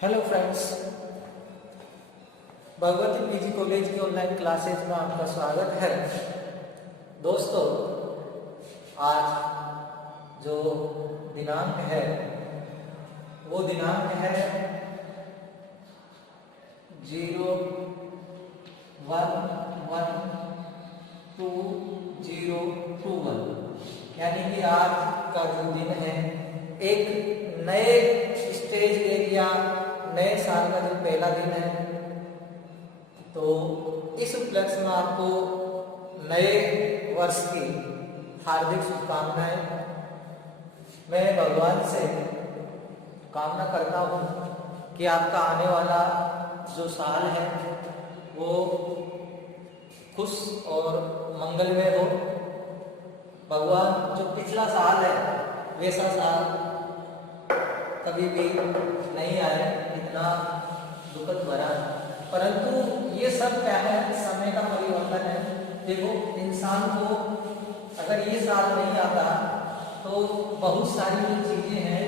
Hello friends, Bhagwati PG college की online classes में आपका स्वागत है। दोस्तों, आज जो दिनांक है वो दिनांक है 01/1/2021, यानी कि आज का जो दिन है एक नए स्टेज एरिया नए साल का जो पहला दिन है, तो इस उपलक्ष्य में आपको नए वर्ष की हार्दिक शुभकामनाएं। मैं भगवान से कामना करता हूँ कि आपका आने वाला जो साल है वो खुश और मंगलमय हो। भगवान जो पिछला साल है वैसा साल कभी भी नहीं आए, इतना दुखद भरा, परंतु ये सब क्या है, समय का परिवर्तन है। देखो, इंसान को अगर ये साल नहीं आता तो बहुत सारी जो चीजें हैं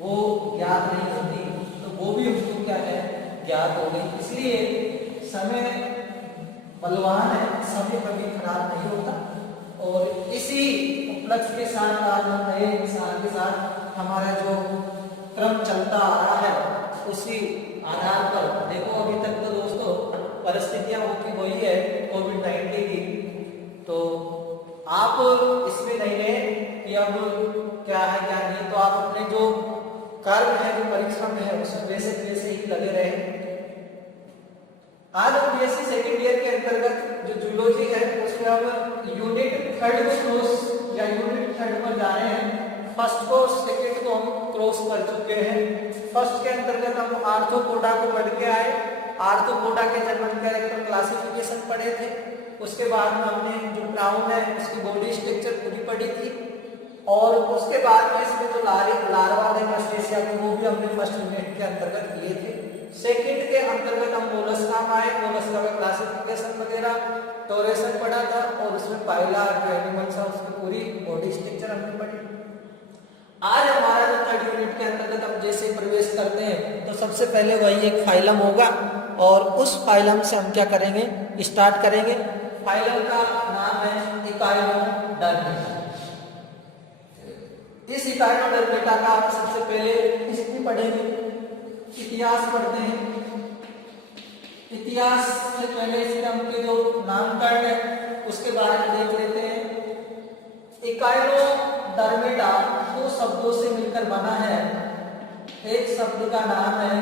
वो ज्ञात नहीं होती, तो वो भी उसको क्या है ज्ञात हो गई। इसलिए समय बलवान है, समय कभी खराब नहीं होता। और इसी उपलक्ष्य के साथ आज नए साल के साथ हमारा जो क्रम चलता आ रहा है उसी आधार पर देखो, अभी तक तो दोस्तों परिस्थितियां होती वही है कोविड-19 की, तो आप इसमें नहीं लें कि अब क्या है क्या नहीं, तो आप अपने जो कर्म है, जो परिश्रम है, उसमें वैसे ही लगे रहे। आज हम बीएससी सेकेंड ईयर के अंतर्गत जो जूलॉजी है उसमें हम यूनिट 3 को क्रॉस या यूनिट 3 पर जा रहे हैं। फर्स्ट को सेकेंड को हम क्रॉस कर चुके हैं। फर्स्ट के अंतर्गत हम आर्थ्रोपोडा को पढ़ के आए। आर्थ्रोपोडा के जन्म कैरेक्टर क्लासिफिकेशन पढ़े थे। उसके बाद में हमने जो क्राउन है उसकी बॉडी स्ट्रक्चर पूरी पढ़ी थी, और उसके बाद में इसमें जो लार्वा है क्रस्टेशिया में वो भी हमने फर्स्ट यूनिट के अंतर्गत किए थे। सेकंड के अंतर्गत हम मोलस्का में आए, मोलस्का का क्लासिफिकेशन वगैरह टोरेशन पढ़ा था, और उसमें पाइला जो एनिमल्स है उसकी पूरी बॉडी स्ट्रक्चर हमने पढ़ी। आज हमारा जो 3rd यूनिट के अंतर्गत हम जैसे प्रवेश करते हैं तो सबसे पहले वही एक फाइलम होगा, और उस फाइलम से हम क्या करेंगे, स्टार्ट करेंगे। फाइलम का नाम है इकाइनोडर्मेटा। इस इकाइनोडर्मेटा का आप सबसे पहले हिस्ट्री पढ़ेंगे, इतिहास पढ़ते हैं। इतिहास से पहले इसके जो नामकरण है उसके बारे में देख लेते हैं। इकाइनोडर्मेटा 2 शब्दों से मिलकर बना है। एक शब्द का नाम है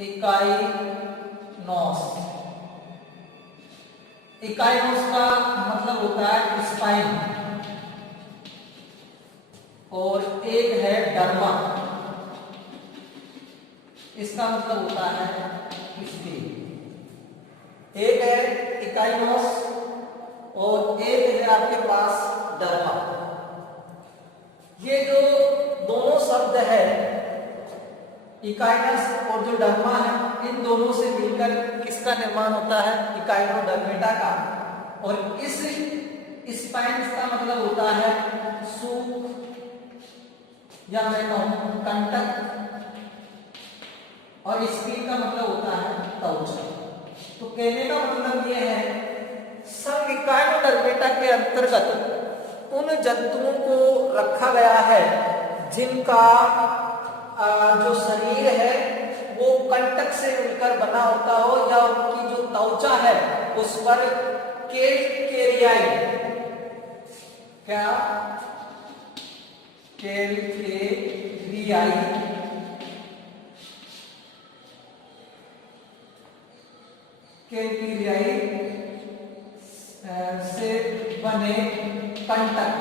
इकाइनोस। इकाइनोस का मतलब होता है स्पाइन, और एक है डर्मा, इसका मतलब होता है स्टील। एक है इकाइनोस और एक है आपके पास डर्मा। ये जो दोनों शब्द है इकाइनस और जो डर्मा है, इन दोनों से मिलकर किसका निर्माण होता है, इकाइनोडर्मेटा का। और इस स्पाइन्स का मतलब होता है सूप, या मैं कहूं कंटक, और स्किन का मतलब होता है त्वचा। तो कहने का मतलब यह है, संघ इकाइनोडर्मेटा के अंतर्गत उन जंतुओं को रखा गया है जिनका जो शरीर है वो कंटक से मिलकर बना होता हो, या उनकी जो त्वचा है उस पर कैलकेरियाई से बने कंटक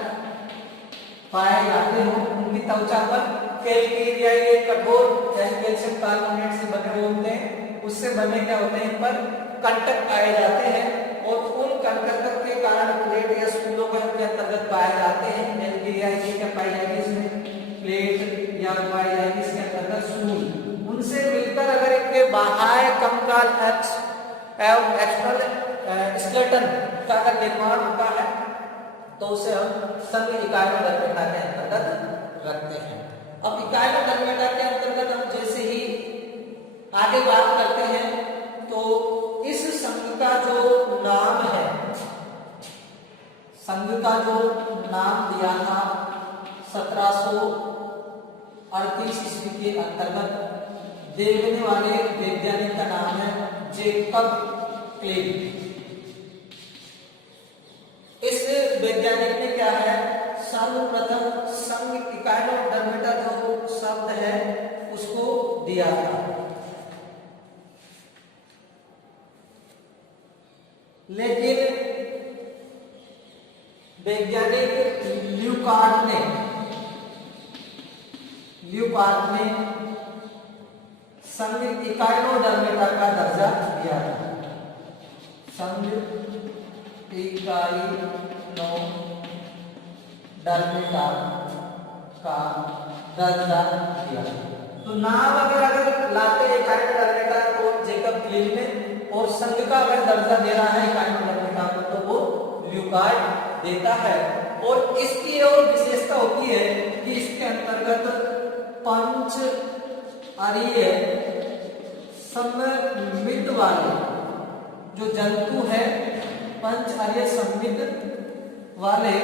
पाए जाते हो। उनकी त्वचा पर कैलकेरियाई एक कठोर कैल्शियम कार्बोनेट से बने होते हैं, उससे बने क्या होते हैं, इन पर कंटक पाए जाते हैं, और उन कंटक के कारण प्लेट या स्कूलों के अंतर्गत पाए जाते हैं। कैलकेरियाई क्या पाई जाती है इसमें, प्लेट या पाई जाएगी इसके अंतर्गत स्कूल। उनसे मिलकर अगर इनके बाह्य कंकाल एवं एक्सटर्नल स्केलेटन का अगर निर्माण होता है तो उसे हम सभी इकाइनोडर्मेटा के अंतर्गत रखते हैं। अब इकाइनोडर्मेटा के अंतर्गत अंतर्गत हम जैसे ही आगे बात करते हैं तो इस संघ का जो नाम है, संघ का जो नाम दिया था 1738 ईस्वी के अंतर्गत, देखने वाले वैज्ञानिक का नाम है जेकब क्लेव। इस वैज्ञानिक ने क्या है, सर्वप्रथम संघ इकाइनोडर्मेटा जो शब्द है उसको दिया था। लेकिन वैज्ञानिक ल्यूकार्ट ने संघ इकाइनोडर्मेटा का दर्जा दिया था। संघ इकाइनोडर्मेटा का दर्जा दिया। तो नाम अगर लाते इकाइनोडर्मेटा तो जेकब क्लीव ने, और संघ का अगर दर्जा दे रहा है इकाइनोडर्मेटा को तो वो ल्यूकार्ट देता है। और इसकी और विशेषता होती है कि इसके अंतर्गत पंच अरीय सममित वाले जो जंतु है, पंच अरीय सममित वाले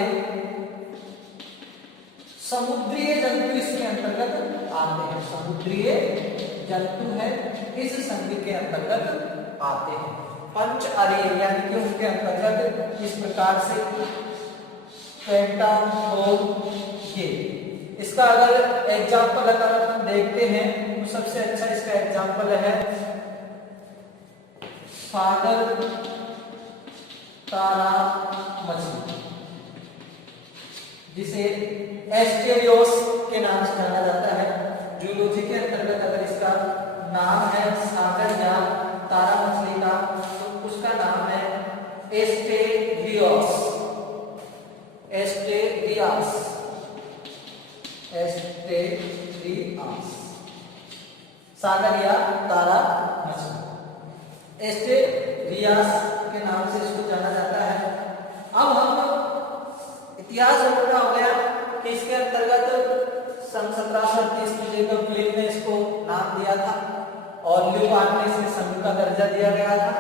समुद्रीय जंतु इसके अंतर्गत आते हैं। समुद्रीय जंतु है इस संघ के अंतर्गत आते हैं। पंच अरीय यानी कि उनके अंतर्गत इस प्रकार से पेंटाफोगे। इसका अगर एग्जाम्पल अगर हम देखते हैं तो सबसे अच्छा इसका एग्जाम्पल है सागर तारा मछली, जिसे एस्टेरियोस के नाम से जाना जाता है। जूलॉजी के अंतर्गत अगर इसका नाम है सागर या तारा मछली का, तो उसका नाम है एस्टेरियोस। एस्टेरियास, एस्टेरियास, सागर या तारा मछली, एस्टेरियास के नाम से इसको जाना जाता है। अब हम इतिहास पता हो गया कि इसके अंतर्गत सन 1738 में जेकब क्लीव ने इसको नाम दिया था और ल्यूकार्ट ने इसे संघ का दर्जा दिया गया था।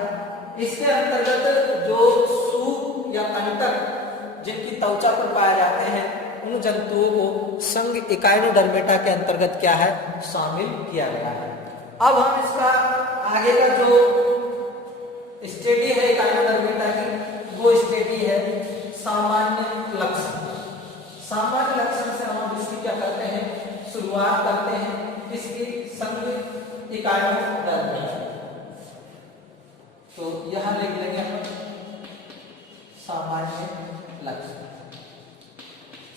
इसके अंतर्गत जो सूप या कंटक जिनकी त्वचा पर पाए जाते हैं, उन जंतुओं को संघ इकाइनोडर्मेटा के अंतर्गत क्या है, शामिल किया गया है। अब हम इसका आगे का जो स्टडी है इकाइनोडर्मेटा की, वो स्टडी है सामान्य लक्षण। सामान्य लक्षण से हम इसकी क्या करते हैं, शुरुआत करते हैं इसकी संघ इकाइनोडर्मेटा। तो यहां लिख लेंगे हम सामान्य लक्षण।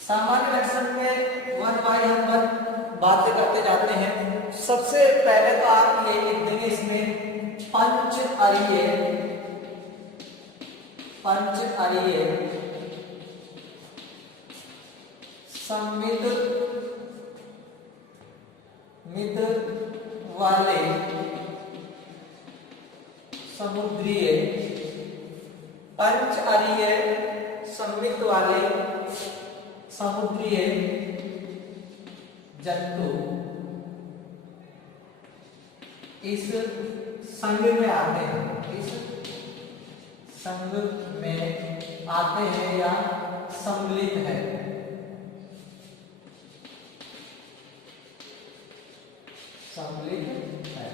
सामान्य लक्षण में वन बाय वन बातें करते जाते हैं। सबसे पहले तो आप ये लिख देंगे इसमें पंच अरीय, पंच अरीय सममित मित वाले समुद्रीय, पंच अरीय सममित वाले समुद्रीय जंतु इस संघ में आते हैं, इस संघ में आते हैं या सम्मिलित है। सम्मिलित है।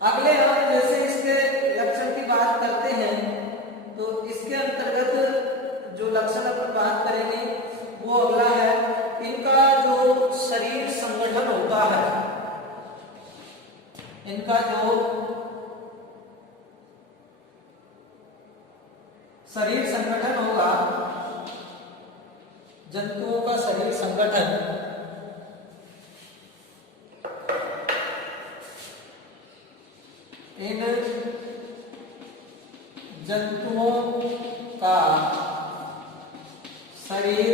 अगले हम जैसे इसके लक्षण की बात करते हैं तो इसके अंतर्गत जो लक्षण अपन बात करेंगे वो अगला है, इनका जो शरीर संगठन होता है, इनका जो शरीर संगठन होगा, जंतुओं का शरीर संगठन इन जंतुओं का शरीर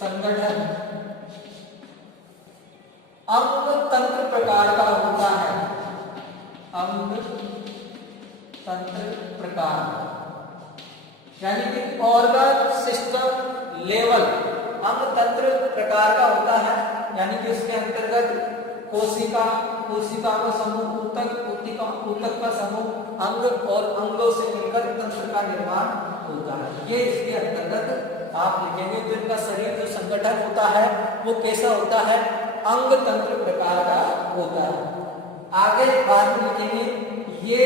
संगठन अंग तंत्र प्रकार का होता है। अंग तंत्र प्रकार यानी कि ऑर्गन सिस्टम लेवल अंग तंत्र प्रकार का होता है, यानी कि उसके अंतर्गत कोशिका, कोशिका का समूह, ऊतक का समूह, अंग और अंगों से मिलकर तंत्र का निर्माण होता है। ये इसके अंतर्गत आप लिखेंगे। तो इनका शरीर जो संगठन होता है वो कैसा होता है, अंग तंत्र प्रकार का होता है। आगे बाद में लिखेंगे ये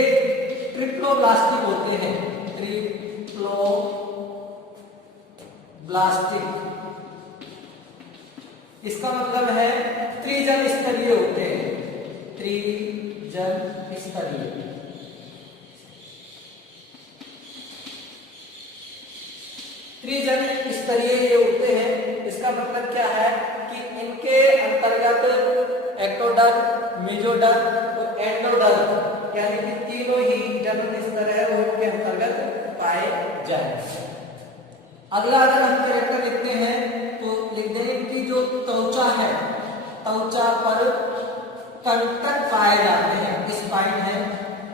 ट्रिप्लोब्लास्टिक होते हैं, ट्रिप्लोब्लास्टिक। इसका मतलब है त्रिजन स्तरीय होते हैं, त्रिजन स्तरीय। त्रिजन स्तरीय ये होते हैं। इसका मतलब क्या है कि इनके अंतर्गत एक्टोडर्म, मेसोडर्म और एंडोडर्म यानी कि तीनों ही जन्म स्तर है वो इनके अंतर्गत पाए जाए। अगला अगर हम कैरेक्टर लिखते हैं तो लिख देंगे कि जो त्वचा है, त्वचा पर कंटक पाए जाते हैं, स्पाइन है,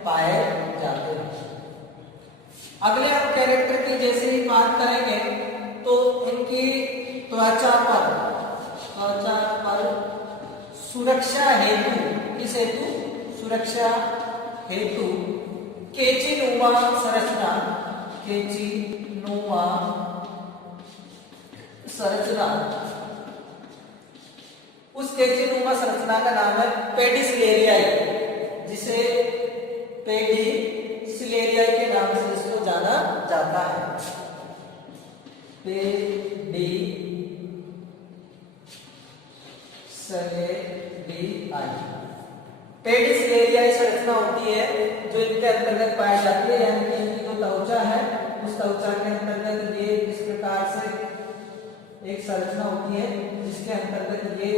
पाए जाते हैं। अगले हम कैरेक्टर की जैसे ही बात करेंगे तो इनकी त्वचा पर सुरक्षा हेतु, किस हेतु, सुरक्षा हेतु कैंचीनुमा संरचना, कैंचीनुमा संरचना, उस कैंचीनुमा संरचना का नाम है पेडिसिलेरियाई, जिसे पेडिसिलेरियाई के नाम से इसको जाना जाता है। पेडिसिलेरियाई संरचना होती है जो इनके अंतर्गत पाई जाती है, यानी कि इनकी जो त्वचा है उस त्वचा के अंतर्गत ये इस प्रकार से एक संरचना होती है जिसके अंतर्गत ये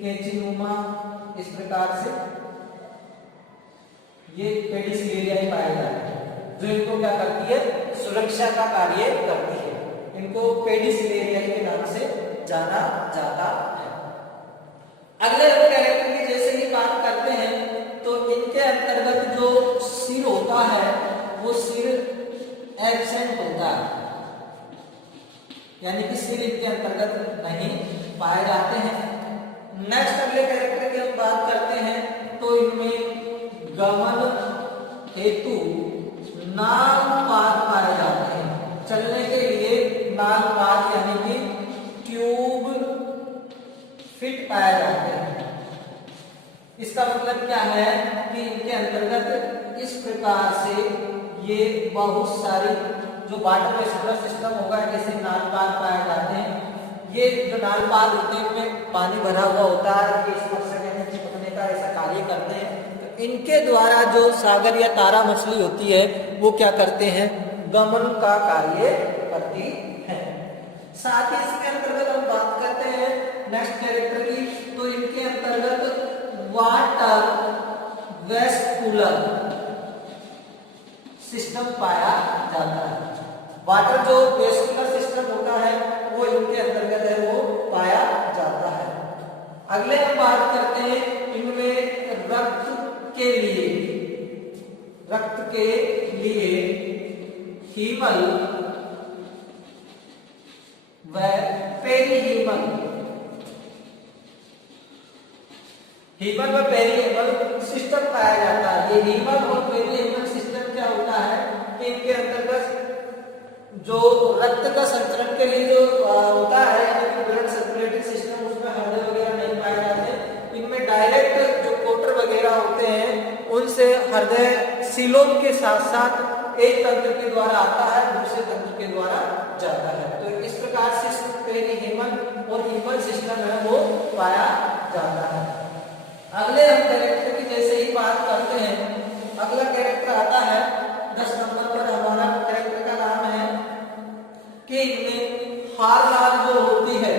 कैंचीनुमा इस प्रकार से ये पेडिसिलेरियाई पाए जाते हैं, जो इनको क्या करती है, सुरक्षा का कार्य करती है। इनको पेडिसिलेरियाई के नाम से जाना जाता है। अगले कैरेक्टर की जैसे ही बात करते हैं तो इनके अंतर्गत जो सिर होता है वो सिर एब्सेंट होता है, यानी कि सिर इनके अंतर्गत नहीं पाए जाते हैं। नेक्स्ट अगले कैरेक्टर की हम बात करते हैं तो इनमें गमन हेतु नालपाद पाए जाते हैं, चलने के लिए नालपाद यानी कि ट्यूब फिट पाए जाते हैं। इसका मतलब क्या है कि इनके अंतर्गत इस प्रकार से ये बहुत सारी जो वाटर वेस्कुलर सिस्टम होगा जैसे नालपाद पाए जाते हैं। ये जो नालपाद होते हैं उनमें पानी भरा हुआ होता है, ये स्पर्श करने चिपकने का ऐसा कार्य करते हैं। तो इनके द्वारा जो सागर या तारा मछली होती है वो क्या करते हैं, गमन का कार्य करती है। साथ ही इसके अंतर्गत हम बात करते हैं नेक्स्ट कैरेक्टर की, तो इनके अंतर्गत वाटर वेस्कुलर सिस्टम पाया जाता है। वाटर जो वेस्कुलर सिस्टम होता है वो इनके अंतर्गत है वो पाया जाता है। अगले हम बात करते हैं इनमें रक्त के लिए हीमल व पेरीहीमल, हीमल व पेरीहीमल सिस्टम पाया जाता है। ये हीमल और पेरीहीमल सिस्टम क्या होता है कि इनके अंतर्गत जो रक्त का संचरण के लिए जो होता है यानी कि ब्लड सर्कुलेटरी सिस्टम, उसमें हृदय वगैरह नहीं पाए जाते। इनमें डायरेक्ट जो कोटर वगैरह होते हैं उनसे हृदय सीलोम के साथ साथ एक तंत्र के द्वारा आता है, दूसरे तंत्र के द्वारा जाता है। तो इस प्रकार से पेरीहीमल और हीमल सिस्टम है वो पाया जाता है। अगले हम कैरेक्टर की जैसे ही बात करते हैं, अगला कैरेक्टर आता है 10 नंबर पर। हमारा कैरेक्टर का नाम है कि इनमें हार नाल जो होती है,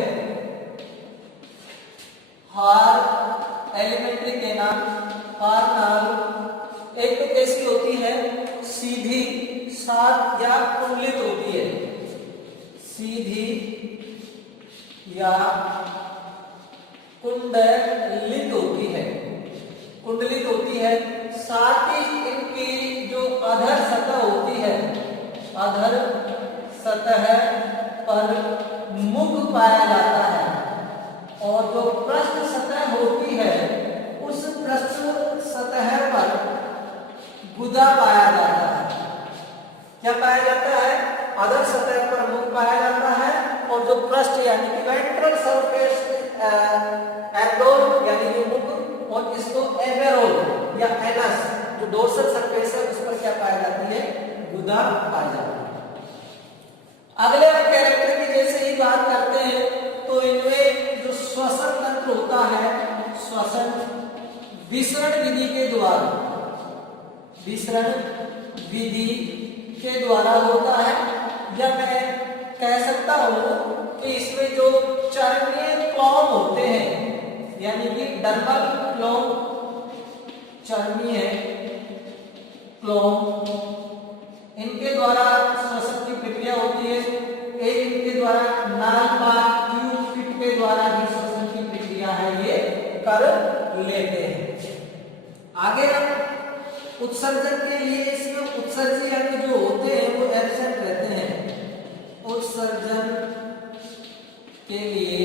हार एलिमेंट्री के नाम हार नाल एक तो कैसी होती है, सीधी सात या कुंडलित होती है, सीधी या कुंडलित होती है, कुंडलित होती है। साथ ही इनकी जो अधर सतह होती है, अधर सतह पर मुख पाया जाता है और जो पृष्ठ सतह होती है उस पृष्ठ सतह पर गुदा पाया जाता है। क्या पाया जाता है? अधर सतह पर मुख पाया जाता है और जो पृष्ठ यानी कि वेंट्रल सरफेस एब्डोन यानी कि मुख और इसको एवेरोल या एनस जो डोर्सल सरफेस है उस पर क्या पाई जाती है? गुदा पाई जाती है। अगले हम कैरेक्टर की जैसे ही बात करते हैं तो इनमें जो श्वसन तंत्र होता है, श्वसन विसरण विधि के द्वारा, विसरण विधि के द्वारा होता है, या मैं कह सकता हूं कि इसमें जो चरणीय क्लॉम होते हैं यानी कि डर्मल क्लॉम, चरणीय क्लॉम, इनके द्वारा श्वसन की प्रक्रिया होती है। एक इनके द्वारा नाल ट्यूब फिट के द्वारा भी श्वसन की प्रक्रिया है ये कर लेते हैं। आगे हम उत्सर्जन के लिए इसमें उत्सर्जी अंग जो होते हैं वो एब्सेंट रहते हैं। उत्सर्जन के लिए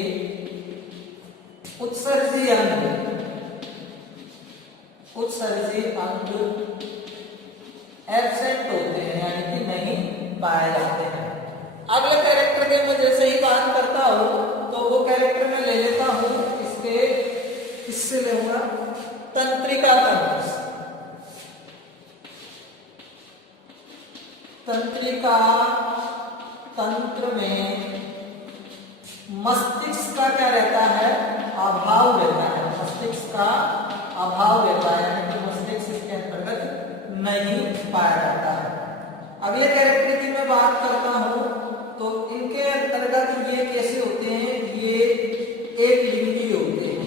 उत्सर्जी अंग, उत्सर्जी अंग एब्सेंट होते हैं यानी कि नहीं पाए जाते हैं। अगले कैरेक्टर के मैं जैसे ही बात करता हूं तो वो कैरेक्टर में ले लेता हूं इससे लूंगा तंत्रिका तंत्र। तंत्रिका तंत्र में मस्तिष्क का क्या रहता है? अभाव रहता है। मस्तिष्क का अभाव रहता है यानी कि मस्तिष्क इसके अंतर्गत नहीं पाया जाता है। अगले कैरेक्टर की मैं बात करता हूं तो इनके अंतर्गत ये कैसे होते हैं? ये एक लिंगी होते हैं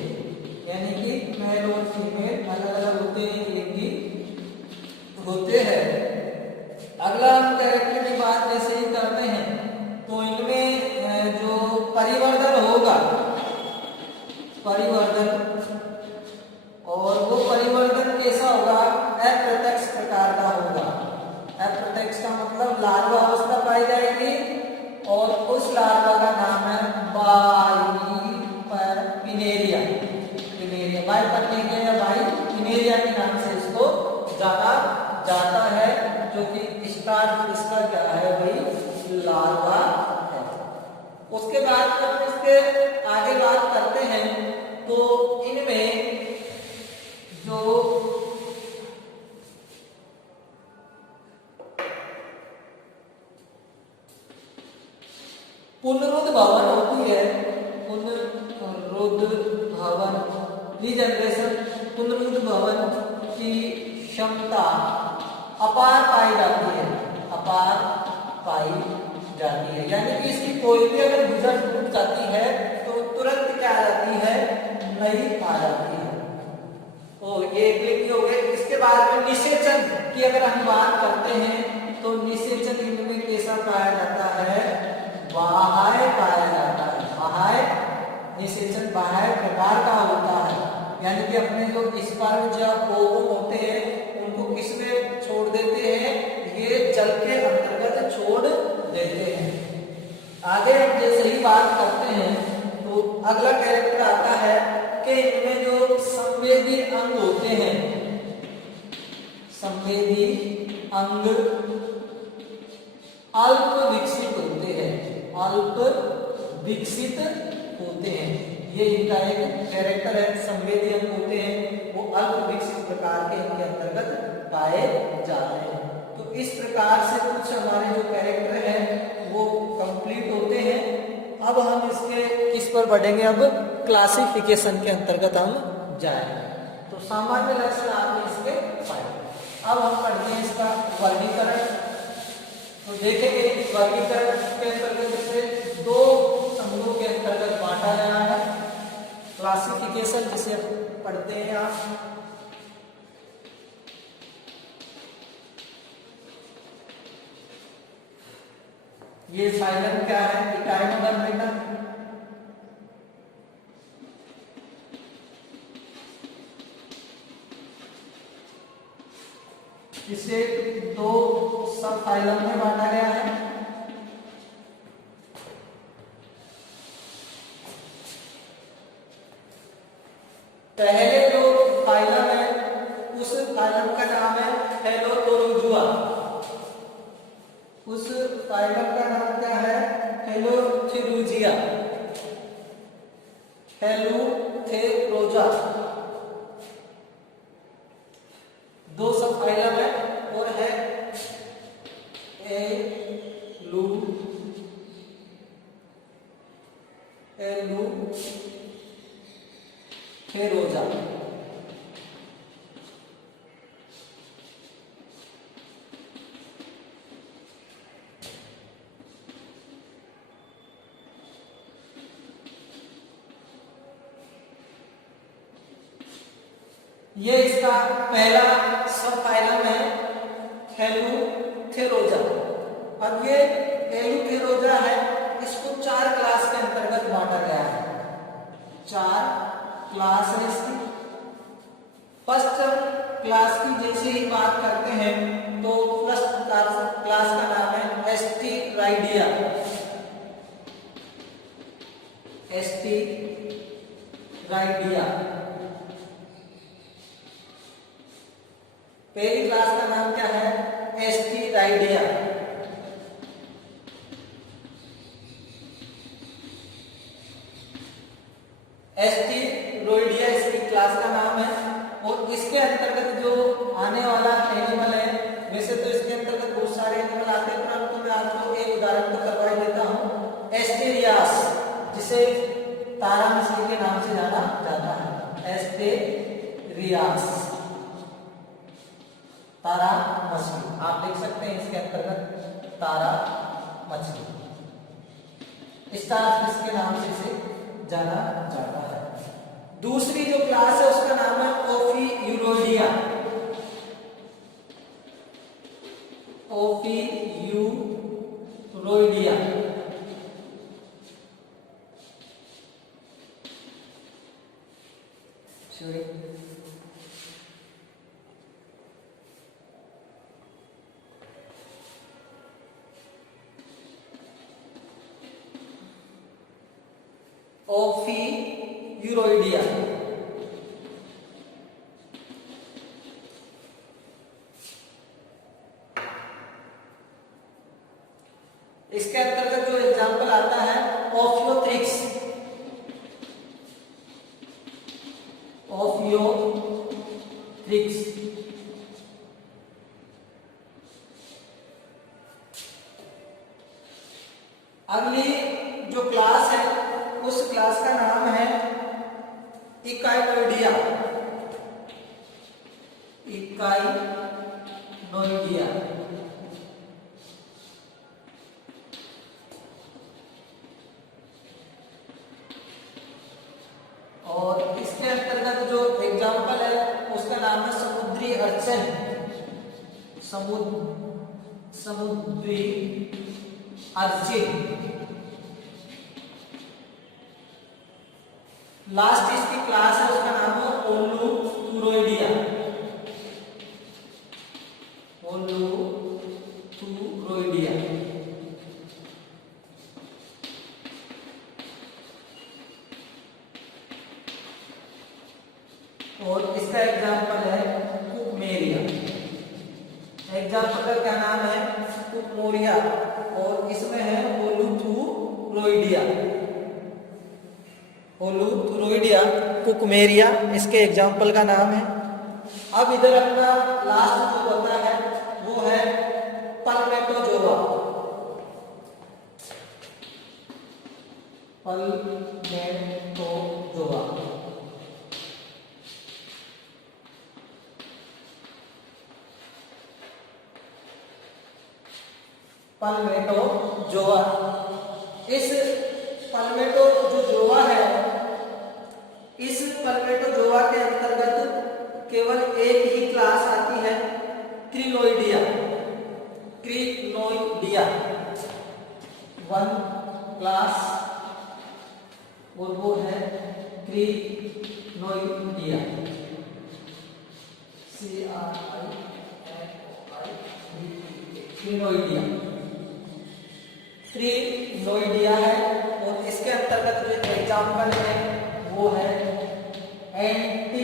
यानी कि मेल और फीमेल अलग अलग होते हैं, एक लिंगी होते हैं। अगला हम कैरेक्टर की बात जैसे ही करते हैं तो इनमें जो परिवर्धन होगा, परिवर्धन, और वो परिवर्धन कैसा होगा? अप्रत्यक्ष प्रकार का होगा। अप्रत्यक्ष का मतलब लार्वा अवस्था पाई जाएगी और उस लार्वा का नाम है बाइपिनेरिया। पिनेरिया, बाइपिनेरिया या बाइपिनेरिया के नाम से इसको जाना जाता है, जो कि स्टार इसका क्या है? भाई लार्वा है। उसके बाद जब इसके आगे बात करते हैं तो इनमें जो पुनरुद्भवन होती है, पुनरुद्भवन, रीजनरेशन, पुनरुद्भवन की क्षमता अपार पाई जाती है, अपार पाई जाती है। यानी कि इसकी कोई भी अगर गुजर टूट जाती है तो तुरंत क्या आ जाती है? नहीं आ जाती है। तो ये एक लिंग हो गए। इसके बाद में निषेचन की अगर हम बात करते हैं तो निषेचन इनमें कैसा पाया जाता है? बाह्य पाया जाता है। बाह्य निषेचन बाह्य प्रकार का होता है यानी कि अपने जो स्पर्म या ओवम होते हैं उनको किसमें छोड़ देते हैं? ये जल के अंतर्गत छोड़ देते हैं। आगे हम जैसे ही बात करते हैं तो अगला कैरेक्टर आता है कि इनमें जो संवेदी अंग होते हैं, संवेदी अंग अल्प विकसित होते हैं, अल्प विकसित होते हैं। ये इनका एक कैरेक्टर है। संवेदी अंग होते हैं वो अल्प विकसित प्रकार के इनके अंतर्गत पाए जाते हैं। तो इस प्रकार से कुछ हमारे जो कैरेक्टर हैं वो कंप्लीट होते हैं। अब हम इसके किस पर बढ़ेंगे? अब क्लासिफिकेशन के अंतर्गत हम जाएंगे। तो सामान्य लक्षण आपने इसके पाए। अब हम पढ़ते हैं इसका वर्गीकरण। तो देखेंगे वर्गीकरण के अंतर्गत इसे दो समूहों के अंतर्गत बांटा गया है। क्लासिफिकेशन जिसे पढ़ते हैं आप, ये साइलम क्या है? इकाइनोडर्मिटम। इसे दो सब फाइलम में बांटा गया है। पहले जो फाइलम है उस फाइलम का नाम है हेलोथोरुजुआ। उस फाइलम का नाम क्या है? हेलोथेरुजिया, हेलोथेरोजा। दो सब फाइलम है और है हेलोथेरोजा। ये इसका पहला सब फाइलम है हेलोथेरोजा। अब ये हेलोथेरोजा है, इसको 4 क्लास के अंतर्गत बांटा गया है। 4 क्लास है इसकी। फर्स्ट क्लास की जैसे ही बात करते हैं तो फर्स्ट क्लास का नाम है एस्टेराइडिया। एस्टेराइडिया पहली क्लास का नाम क्या है? एस्टेराइडिया। एस्टेरोइडिया इसकी क्लास का नाम है। और इसके अंतर्गत जो आने वाला एनिमल है, वैसे तो इसके अंतर्गत बहुत सारे एनिमल आते हैं, परंतु मैं आपको एक उदाहरण तो करवा ही देता हूँ। एस्टेरियास, जिसे तारा मछली के नाम से जाना जाता है। एस्टेरियास, तारा मछली, आप देख सकते हैं इसके अंतर्गत तारा मछली, स्टार फिश के नाम से इसे जाना जाता है। दूसरी जो क्लास है उसका नाम है ओफियूरोइडिया। ओफियूरोइडिया ओफियूरोइडिया। इसके अंतर्गत जो एग्जाम्पल आता है ओफियोथ्रिक्स। ओफियोथ्रिक्स अगली जो क्लास है उस क्लास का नाम है इकाइनोइडिया। इकाइनोइडिया और इसके अंतर्गत जो एग्जाम्पल है उसका नाम है समुद्री अर्चन। समुद्री अर्चिन। लास्ट इसकी क्लास है उसका नाम है ओलूथुरोइडिया। ओलूथुरोइडिया और इसका एग्जाम्पल है कुकमेरिया। एग्जाम्पल का क्या नाम है? कुकमोरिया और इसमें है ओलूथुरोइडिया। ओलूथुरोइडिया, कुकमेरिया इसके एग्जाम्पल का नाम है। अब इधर अपना लास्ट जो होता है वो है पल्मेटोजोआ। पल्मेटोजोआ पल्मेटोजोआ। इस पल्मेटो जो जोआ है, इस पल्मेटोजोआ के अंतर्गत केवल एक ही क्लास आती है क्रिनोइडिया। क्रिनोइडिया 1 क्लास और वो है क्रिनोइडिया। क्रिनोइडिया क्रिनोइडिया है और इसके अंतर्गत जो एग्जाम्पल है वो है एंट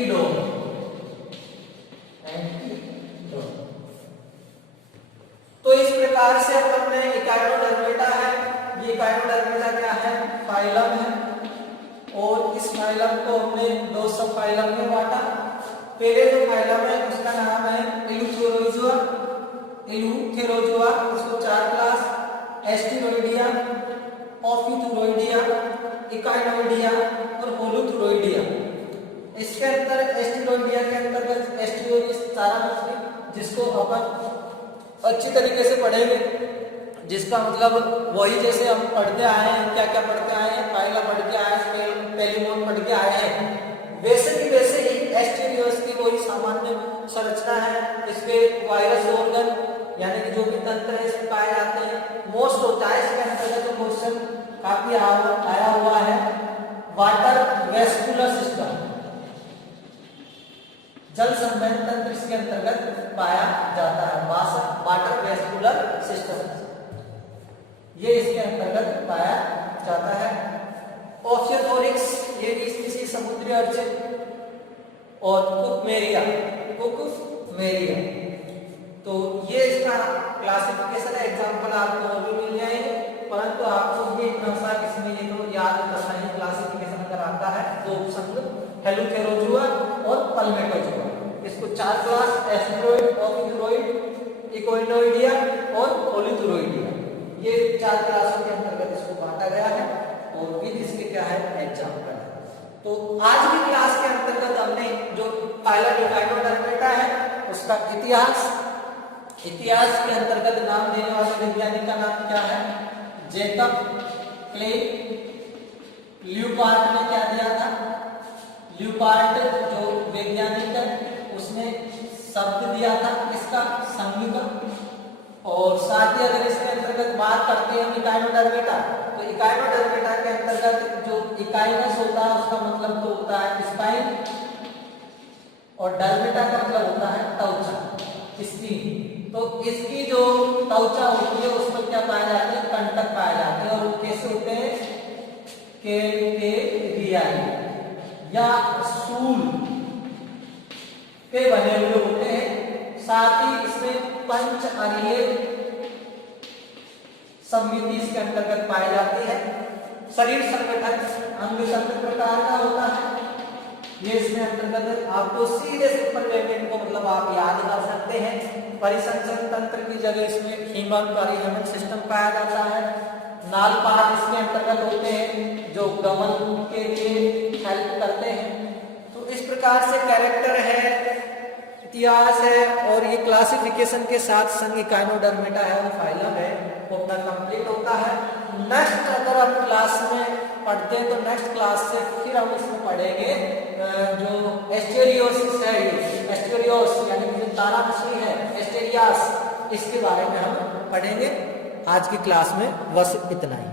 और इस फाइलम को हमने दो सब फाइलम में बांटा। पहले जो फाइलम है उसका नाम है एलुथेरोजोआ, उसको 4 क्लास, एस्टेरोइडिया, ओफिथुरोइडिया, इकाइनोइडिया और होलोथुरोइडिया। इसके अंदर एस्टेरोइडिया के अंतर्गत एस्टेरोइडिस सारा मछली, जिसको अपन अच्छी तरीके से पढ़ेंगे, जिसका मतलब वही जैसे हम पढ़ते आए हैं, क्या क्या पढ़ते आए हैं, फाइला पढ़ के आए हैं, पेलिमोन पढ़ के आए हैं, वैसे ही एस्टेरियोस की वही सामान्य संरचना है। इसके वायरस ऑर्गन यानी कि जो भी तंत्र है इसमें पाए जाते हैं। मोस्ट होता है इसके अंतर्गत जो क्वेश्चन काफी आया हुआ है, वाटर वेस्कुलर सिस्टम, जल संवहन तंत्र इसके अंतर्गत पाया जाता है। वाटर वेस्कुलर सिस्टम ये इसके अंतर्गत पाया जाता है। ओफियोथोरिक्स ये भी किसी समुद्री अर्चिन, और कुकमेरिया तो ये इसका क्लासिफिकेशन है। एग्जांपल आपको और भी मिल जाएंगे, परंतु आपको ये इतना सा इसमें ये तो याद करना ही, क्लासिफिकेशन अगर आता है तो संघ हेलुथेरोजोआ और पल्मेटोजोआ। इसको 4 क्लास, एस्टेरोइड, ओफिथुरोइड, इकोइनोइडिया और होलोथुरोइडिया, ये 4 क्लासों के अंतर्गत इसको बांटा गया है। और विद इसके क्या है एग्जांपल है। तो आज की क्लास के अंतर्गत हमने जो फाइला इकाइनोडर्मेटा है उसका इतिहास के अंतर्गत नाम देने वाले वैज्ञानिक का नाम क्या है, जेकब क्ले। ल्यूपार्ट ने क्या दिया था, ल्यूपार्ट जो वैज्ञानिक है उसने शब्द दिया था इसका संयुग। और साथ ही अगर इसके अंतर्गत बात करते हैं इकाइनोडर्मेटा, तो इकाइनोडर्मेटा के अंतर्गत जो इकाइनस होता है उसका मतलब तो होता है स्पाइन, और डर्मेटा का मतलब होता है त्वचा, स्किन। तो इसकी जो त्वचा होती है उसमें क्या पाया जाता है, कंटक पाए जाते हैं, और वो कैसे होते हैं, केल्केरियाई या सूल के बने हुए होते हैं। साथ ही इसमें पंच अरीय समिति इसके अंतर्गत पाई जाती है। शरीर संगठन अंग संग प्रकार का होता है ये इसमें अंतर्गत। आपको सीधे सिंपल वे में इनको मतलब आप याद कर सकते हैं। परिसंचरण तंत्र की जगह इसमें हीमन परिहमन सिस्टम पाया जाता है। नालपाद इसके अंतर्गत होते हैं जो गमन के लिए हेल्प करते हैं। तो इस प्रकार से कैरेक्टर है, इतिहास है, और ये क्लासिफिकेशन के साथ संघ इकाइनोडर्मेटा है वो फाइलम है वो अपना कंप्लीट होता है। नेक्स्ट अगर हम क्लास में पढ़ते हैं तो नेक्स्ट क्लास से फिर हम इसमें पढ़ेंगे जो एस्टेरियोसिस है, एस्टेरियोस यानी कि तारा मछली है, एस्टेरियास, इसके बारे में हम पढ़ेंगे। आज की क्लास में बस इतना ही।